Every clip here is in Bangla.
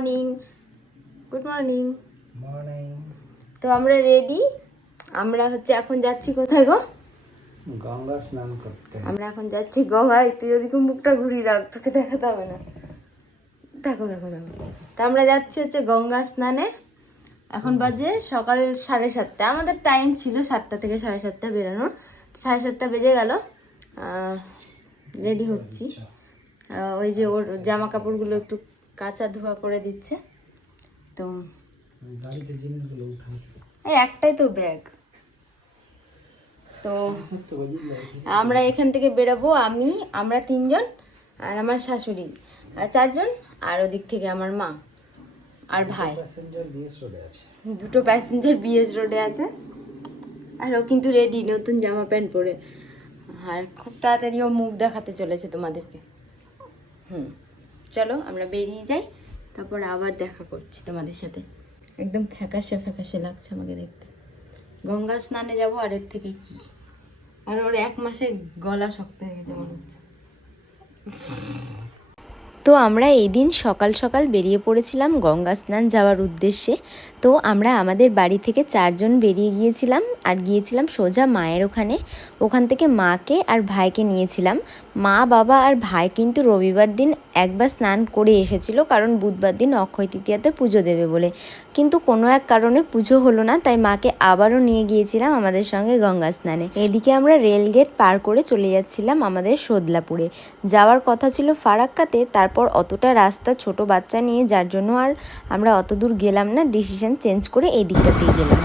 মর্নিং গুড মর্নিং মর্নিং তো আমরা রেডি আমরা হচ্ছে এখন যাচ্ছি কোথায় গো? গঙ্গা স্নান করতে। আমরা এখন যাচ্ছি গঙ্গায়। তুই ওদিকে মুখটা ঘুরিয়ে রাখ তোকে দেখাতে হবে না। দেখো দেখো দেখো। তা আমরা যাচ্ছি হচ্ছে গঙ্গা স্নানে। এখন বাজে সকাল সাড়ে সাতটা। আমাদের টাইম ছিল সাতটা থেকে সাড়ে সাতটা বেরোনোর। সাড়ে সাতটা বেজে গেল। রেডি হচ্ছি। ওই যে ওর জামা কাপড়গুলো একটু কাঁচা ধোয়া করে দিচ্ছে। তো একটাই তো ব্যাগ। তো আমরা এখান থেকে বেরোবো আমি আমরা তিনজন আর আমার শাশুড়ি। চারজন আর ওদিক থেকে আমার মা আর ভাই। দুটো প্যাসেঞ্জার বিএস রোডে আছে। আর ও কিন্তু রেডি নতুন জামা প্যান্ট পরে। আর খুব তাড়াতাড়ি ও মুখ দেখাতে চলেছে তোমাদেরকে। হুম। চলো আমরা বেরিয়ে যাই, তারপর আবার দেখা করছি তোমাদের সাথে। একদম ফ্যাকাশে ফ্যাকাশে লাগছে আমাকে দেখতে। গঙ্গা স্নানে যাব আর এর থেকে কি? আর ওর এক মাসে গলা শক্ত হয়ে গেছে মনে হচ্ছে। তো আমরা এদিন সকাল সকাল বেরিয়ে পড়েছিলাম গঙ্গা স্নান যাওয়ার উদ্দেশ্যে। তো আমরা আমাদের বাড়ি থেকে চারজন বেরিয়ে গিয়েছিলাম আর গিয়েছিলাম সোজা মায়ের ওখানে। ওখান থেকে মাকে আর ভাইকে নিয়েছিলাম। মা, বাবা আর ভাই কিন্তু রবিবার দিন একবার স্নান করে এসেছিল কারণ বুধবার দিন অক্ষয় তৃতীয়াতে পুজো দেবে বলে। কিন্তু কোনো এক কারণে পুজো হলো না, তাই মাকে আবারও নিয়ে গিয়েছিলাম আমাদের সঙ্গে গঙ্গা স্নানে। এদিকে আমরা রেলগেট পার করে চলে যাচ্ছিলাম আমাদের সোদলাপুরে যাওয়ার কথা ছিল ফারাক্কাতে, তারপর অতটা রাস্তা ছোট বাচ্চা নিয়ে, যার জন্য আর আমরা অত দূর গেলাম না, ডিসিশন চেঞ্জ করে এই দিকটাতেই গেলাম।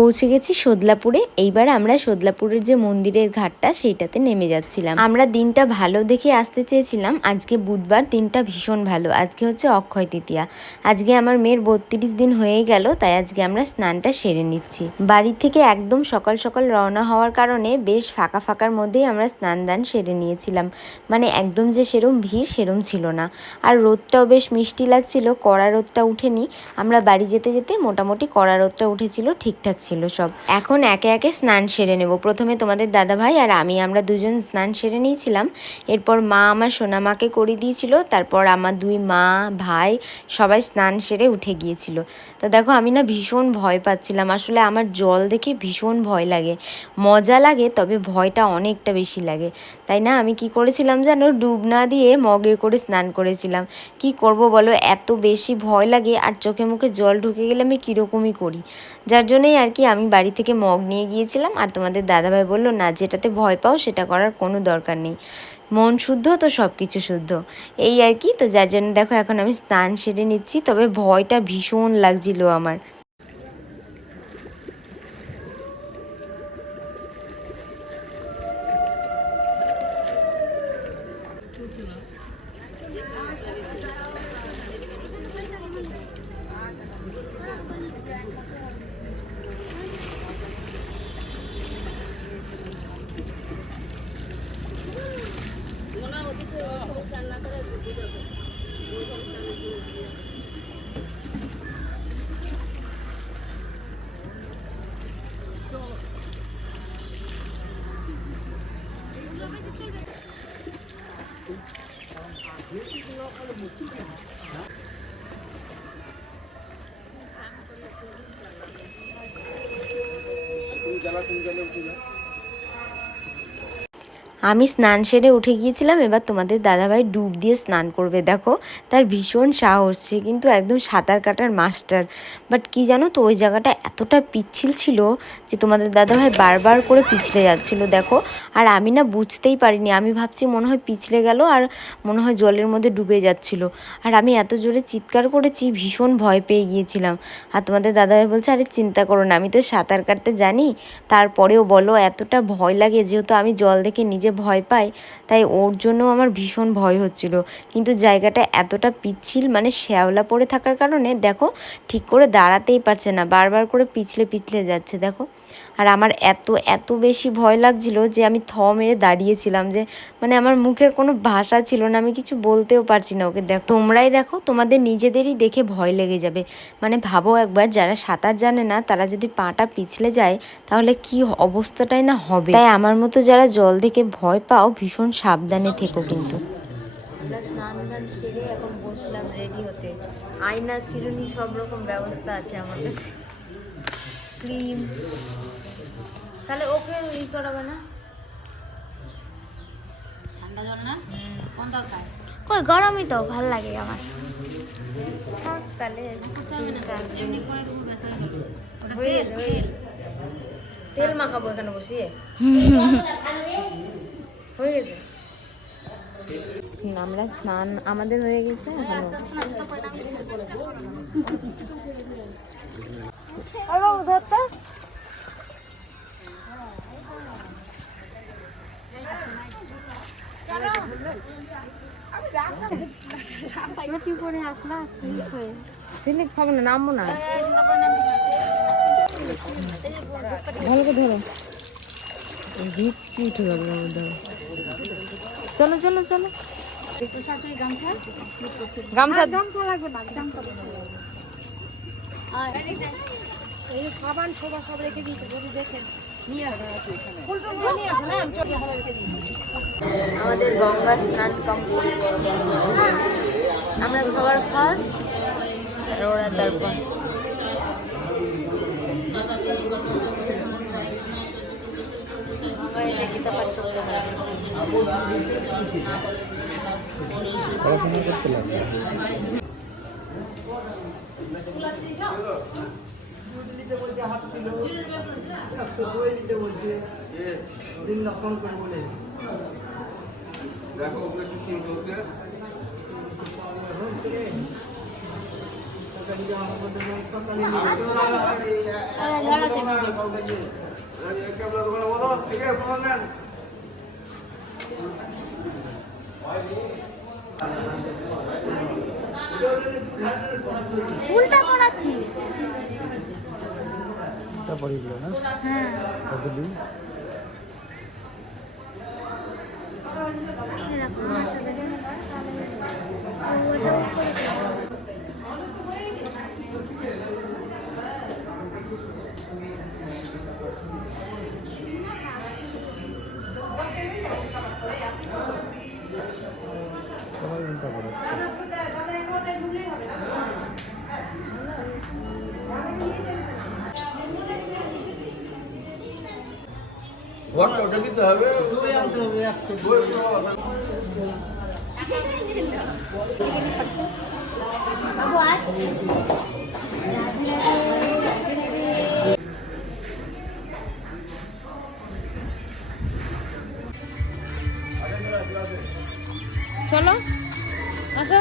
পৌঁছে গেছি সোদলাপুরে। এইবার আমরা সোদলাপুরের যে মন্দিরের ঘাটটা, সেইটাতে নেমে যাচ্ছিলাম। আমরা দিনটা ভালো দেখে আসতে চেয়েছিলাম। আজকে বুধবার দিনটা ভীষণ ভালো। আজকে হচ্ছে অক্ষয় তৃতীয়া। আজকে আমার মেয়ের বত্রিশ দিন হয়ে গেল, তাই আজকে আমরা স্নানটা সেরে নিচ্ছি। বাড়ি থেকে একদম সকাল সকাল রওনা হওয়ার কারণে বেশ ফাঁকা ফাঁকার মধ্যেই আমরা স্নান দান সেরে নিয়েছিলাম। মানে একদম যে সেরম ভিড় সেরম ছিল না। আর রোদটাও বেশ মিষ্টি লাগছিল, কড়া রোদটা উঠেনি। আমরা বাড়ি যেতে যেতে মোটামুটি কড়া রোদটা উঠেছিল, ঠিকঠাক ছিল সব। এখন একে একে স্নান সেরে নেব। প্রথমে তোমাদের দাদা ভাই আর আমি, আমরা দুজন স্নান সেরে নিয়েছিলাম। এরপর মা আমার সোনা মাকে করে দিয়েছিল। তারপর আমার দুই মা, ভাই সবাই স্নান সেরে উঠে গিয়েছিল। তো দেখো, আমি না ভীষণ ভয় পাচ্ছিলাম। আসলে আমার জল দেখে ভীষণ ভয় লাগে। মজা লাগে, তবে ভয়টা অনেকটা বেশি লাগে। তাই না, আমি কি করেছিলাম জানো, ডুব না দিয়ে মগে করে স্নান করেছিলাম। কি করব বলো, এত বেশি ভয় লাগে আর চোখে মুখে জল ঢুকে গেলে আমি কীরকমই করি? যার জন্যই আর কি আমি বাড়ি থেকে মগ নিয়ে গিয়েছিলাম আর তোমাদের দাদাভাই বলল, না, যেটাতে ভয় পাও সেটা করার কোনো দরকার নেই। মন শুদ্ধ তো সব কিছু শুদ্ধ। এই আর কি তো যার জন্য দেখো এখন আমি স্নান সেরে নিচ্ছি, তবে ভয়টা ভীষণ লাগছিল আমার। Jalan tunggal yang punya. আমি স্নান সেরে উঠে গিয়েছিলাম, এবার তোমাদের দাদাভাই ডুব দিয়ে স্নান করবে, দেখো। তার ভীষণ সাহস, সে কিন্তু একদম সাঁতার কাটার মাস্টার। বাট কি জানো তো, ওই জায়গাটা এতটা পিচ্ছিল ছিল যে তোমাদের দাদাভাই বারবার করে পিছলে যাচ্ছিল, দেখো। আর আমি না বুঝতেই পারিনি, আমি ভাবছি মনে হয় পিছলে গেল আর মনে হয় জলের মধ্যে ডুবে যাচ্ছিল। আর আমি এত জোরে চিৎকার করেছি, ভীষণ ভয় পেয়ে গিয়েছিলাম। আর তোমাদের দাদাভাই বলছে, আরে চিন্তা করো না, আমি তো সাঁতার কাটতে জানি। তারপরেও বলো, এতটা ভয় লাগে, যেহেতু আমি জল দেখে নিজে ভয় পায়, তাই ওর জন্য আমার ভীষণ ভয় হচ্ছিল। কিন্তু জায়গাটা এতটা পিচ্ছিল মানে শ্যাওলা পড়ে থাকার কারণে, দেখো, ঠিক করে দাঁড়াতেই পারছে না। বারবার করে পিছলে পিছলে যাচ্ছে, দেখো। আর আমার এত এত বেশি ভয় লাগছিল যে আমি থ মেরে দাঁড়িয়েছিলাম যে মানে আমার মুখের কোনো ভাষা ছিল না, আমি কিছু বলতেও পারছি না ওকে দেখো তোমরাই দেখো, তোমাদের নিজেদেরই দেখে ভয় লেগে যাবে। মানে ভাবো একবার, যারা সাঁতার জানে না, তারা যদি পাটা পিছলে যায়, তাহলে কি অবস্থাটাই না হবে? তাই আমার মতো যারা জল দেখে ভয় পাও, ভীষণ সাবধানে থেকো কিন্তু। আয়না চিরুনি সব রকম ব্যবস্থা আছে আমার কাছে। ক্রিম। তাহলে ওকে ই করাবে না? ঠান্ডা জল না? কোন দরকার? কই গরমই তো ভালো লাগে আমার। থাক তাহলে গেল। তেল মাখাবো এখানে বসিয়ে হয়ে গেছে। আমরা স্নান আমাদের হয়ে গেছে। এখনও বাবু ধরতো মাটি পরে আসলা স্লিপ হয়ে স্লিপ খাব না নামবো না ভালো করে ধরো উঠে গেল চলো চলো চলো। গামছা? গামছা লাগবে না গামছা আর এই সাবান সব রেখে দিয়েছে যদি দেখেন। দিয়েছি। আমাদের গঙ্গা স্নান কমপ্লিট আমরা সবার ফার্স্ট আর ওরা তারপর আমরা এসে গীতা পাঠ করতে হবে। পড়াশোনা করতে লাগবে নিতে বলছে হাত ছিল একশো দুয়ে নিতে দিন না ফোন করে বলে দেখো ওগুলো কি সিম চলছে Thank you. উল্টা পড়াচ্ছি তারপরে এগুলো না? হ্যাঁ। কতদিন এরকম ঘরটা ওটা দিতে হবে চলো আসো।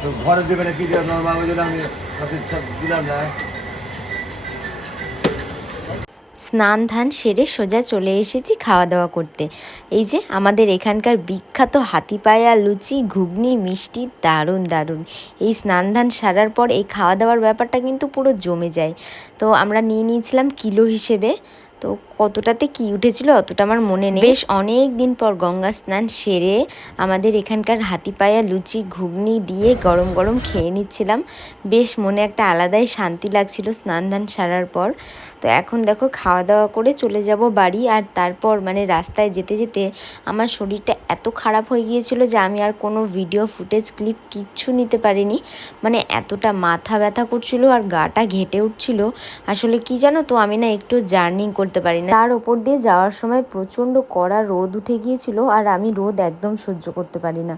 তো ঘরে দেবে না কি দেবে তোমার বাবা জন্য আমি স্নান ধান সেরে সোজা চলে এসেছি খাওয়া দাওয়া করতে। এই যে আমাদের এখানকার বিখ্যাত হাতিপায়া, লুচি, ঘুগনি, মিষ্টি, দারুণ দারুণ। এই স্নান ধান সারার পর এই খাওয়া দাওয়ার ব্যাপারটা কিন্তু পুরো জমে যায়। তো আমরা নিয়ে নিয়েছিলাম কিলো হিসেবে। তো কতটাতে কি উঠেছিল অতটা আমার মনে নেই। বেশ অনেক দিন পর গঙ্গা স্নান সেরে আমাদের এখানকার হাতি পায়া লুচি ঘুগনি দিয়ে গরম গরম খেয়ে নিচ্ছিলাম। বেশ মনে একটা আলাদাই শান্তি লাগছিল স্নান ধান সারার পর। তো এখন দেখো খাওয়া দাওয়া করে চলে যাব বাড়ি আর তারপর মানে রাস্তায় যেতে যেতে আমার শরীরটা এত খারাপ হয়ে গিয়েছিল যে আমি আর কোনো ভিডিও ফুটেজ ক্লিপ কিচ্ছু নিতে পারিনি। মানে এতটা মাথা ব্যথা করছিল আর গাটা ঘেটে উঠছিল। আসলে কি জানো তো আমি না একটু জার্নি করতে পারি না। তার ওপর দিয়ে যাওয়ার সময় প্রচণ্ড কড়া রোদ উঠে গিয়েছিল আর আমি রোদ একদম সহ্য করতে পারি না।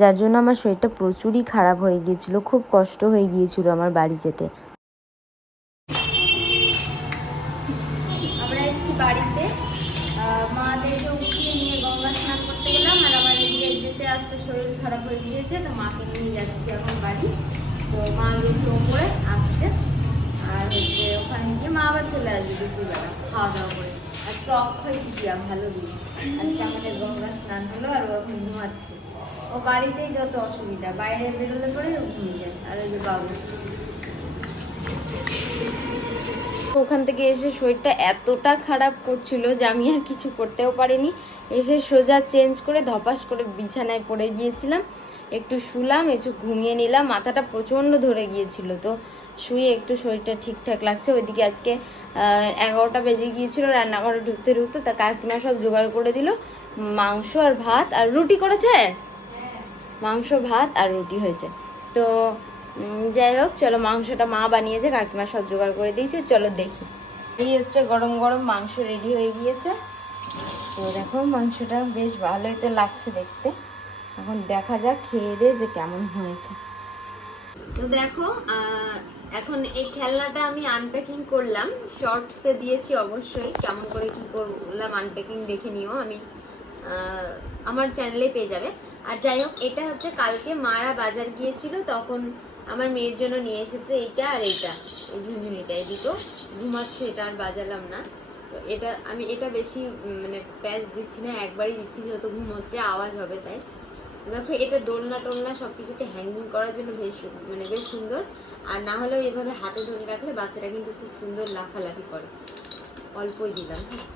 যার জন্য আমার শরীরটা প্রচুরই খারাপ হয়ে গিয়েছিল, খুব কষ্ট হয়ে গিয়েছিল আমার বাড়ি যেতে। আর হচ্ছে ওখানে গিয়ে মা আবার চলে আসবে দুপুরবেলা, খাওয়া দাওয়া করে। আজকে অক্ষয় তৃতীয়া ভালো দিন। আজকে আমাদের গঙ্গা স্নান হলো আর ঘুমাচ্ছে ও বাড়িতেই যত অসুবিধা, বাইরে বেরোলে পরে ঘুমিয়ে যায়, আর ওই যে বাবু। ওখান থেকে এসে শরীরটা এতটা খারাপ করছিল যে আমি আর কিছু করতেও পারিনি। এসে সোজা চেঞ্জ করে ধপাস করে বিছানায় পড়ে গিয়েছিলাম। একটু শুলাম, একটু ঘুমিয়ে নিলাম, মাথাটা প্রচণ্ড ধরে গিয়েছিল তো। শুয়ে একটু শরীরটা ঠিকঠাক লাগছে। ওইদিকে আজকে এগারোটা বেজে গিয়েছিল, রান্নাঘরে ঢুকতে ঢুকতে, তা কাকিমা সব জোগাড় করে দিল। মাংস আর ভাত আর রুটি করেছে? মাংস, ভাত আর রুটি হয়েছে। তো যাই হোক, চলো মাংসটা মা বানিয়েছে, কাকিমা সব জোগাড় করে দিয়েছে, চলো দেখি। এই হচ্ছে গরম গরম মাংস রেডি হয়ে গিয়েছে। তো দেখো, মাংসটা বেশ ভালোই তো লাগছে দেখতে। এখন দেখা যাক, খেয়ে দিয়ে যে কেমন হয়েছে। তো দেখো এখন এই খেলনাটা আমি আনপ্যাকিং করলাম। শর্টসে দিয়েছি অবশ্যই। কেমন করে কি করলাম আনপ্যাকিং দেখে নিও। আমি আমার চ্যানেলে পেয়ে যাবে। আর যাই হোক, এটা হচ্ছে কালকে মারা বাজার গিয়েছিল। তখন আমার মেয়ের জন্য নিয়ে এসেছে এইটা আর এইটা এই ঝুনঝুনিটা, এই ঘুমাচ্ছে, এটা আর বাজালাম না। তো এটা, আমি এটা বেশি মানে প্যাচ দিচ্ছি না। একবারই দিচ্ছি, যেহেতু ঘুমোচ্ছে আওয়াজ হবে তাই। দেখো এটা দোলনা টোলনা সব কিছুতে হ্যাঙ্গিং করার জন্য বেশ মানে বেশ সুন্দর। আর না হলেও এভাবে হাতে ধরে রাখলে বাচ্চারা কিন্তু খুব সুন্দর লাফালাফি করে। অল্পই দিলাম হ্যাঁ।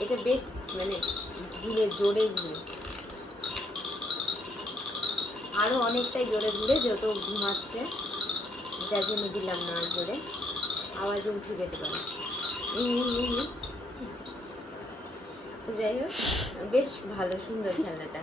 এটা বেশ মানে ঘুরে জোরে ঘুরে আরও অনেকটাই জোরে ঘুরে যত ঘুমাচ্ছে। যার জন্য দিলাম না জোরে। আওয়াজে উঠে যেতে পারে। যাই হোক বেশ ভালো সুন্দর খেলনাটা।